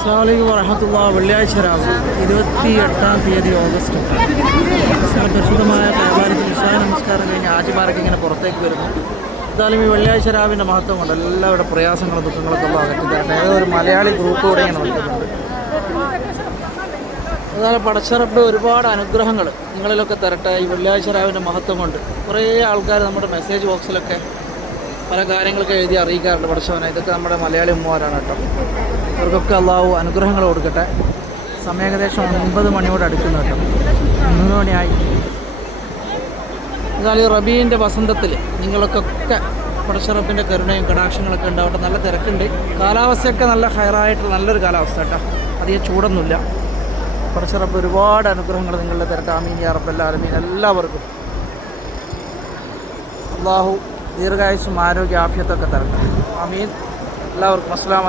അസ്സാമലൈക്കും വറഹമത്തുള്ള വെള്ളിയാഴ്ച രാവിലെ ഇരുപത്തി എട്ടാം തീയതി ഓഗസ്റ്റ് പരിശുദ്ധമായ വ്യാപാരത്തിൽ വിശാല നമസ്കാരം കഴിഞ്ഞ് ആജിമാരൊക്കെ ഇങ്ങനെ പുറത്തേക്ക് വരുന്നു. എന്തായാലും ഈ വെള്ളിയാഴ്ച രാവിന്റെ മഹത്വം കൊണ്ട് എല്ലാവരുടെ പ്രയാസങ്ങളും ദുഃഖങ്ങളൊക്കെ ഉള്ള അകറ്റി തരട്ടെ ഏതോ ഒരു മലയാളി ഗ്രൂപ്പ് കൂടെ ഇങ്ങനെ നിൽക്കുന്നുണ്ട് അതുപോലെ പടച്ചറപ്പ് ഒരുപാട് അനുഗ്രഹങ്ങൾ നിങ്ങളിലൊക്കെ തരട്ടെ ഈ വെള്ളിയാഴ്ച രാവിന്റെ മഹത്വം കൊണ്ട്. കുറേ ആൾക്കാർ നമ്മുടെ മെസ്സേജ് ബോക്സിലൊക്കെ പല കാര്യങ്ങളൊക്കെ എഴുതി അറിയിക്കാറുണ്ട് പഠിച്ചവനെ. ഇതൊക്കെ നമ്മുടെ മലയാളി ഉമ്മമാരാണ് കേട്ടോ. അവർക്കൊക്കെ അള്ളാഹു അനുഗ്രഹങ്ങൾ കൊടുക്കട്ടെ. സമയം ഏകദേശം ഒൻപത് മണിയോട് അടുക്കുന്നു കേട്ടോ. മൂന്ന് മണിയായി. എന്നാൽ ഈ റബീന്റെ വസന്തത്തിൽ നിങ്ങൾക്കൊക്കെ പടച്ചറപ്പിന്റെ കരുണയും കടാക്ഷങ്ങളൊക്കെ ഉണ്ടാവട്ടെ. നല്ല തിരക്കുണ്ട്. കാലാവസ്ഥയൊക്കെ നല്ല ഹയറായിട്ടുള്ള നല്ലൊരു കാലാവസ്ഥ കേട്ടോ. അധികം ചൂടൊന്നുമില്ല. പടച്ചറപ്പ് ഒരുപാട് അനുഗ്രഹങ്ങൾ നിങ്ങളുടെ തിരക്കാമീൻ ആമീൻ എല്ലാ ആലമീൻ. എല്ലാവർക്കും. അള്ളാഹു ദീർഘായുസും ആരോഗ്യ ആഫ്യത്തൊക്കെ തരട്ടെ ആമീൻ എല്ലാവർക്കും അസ്സലാം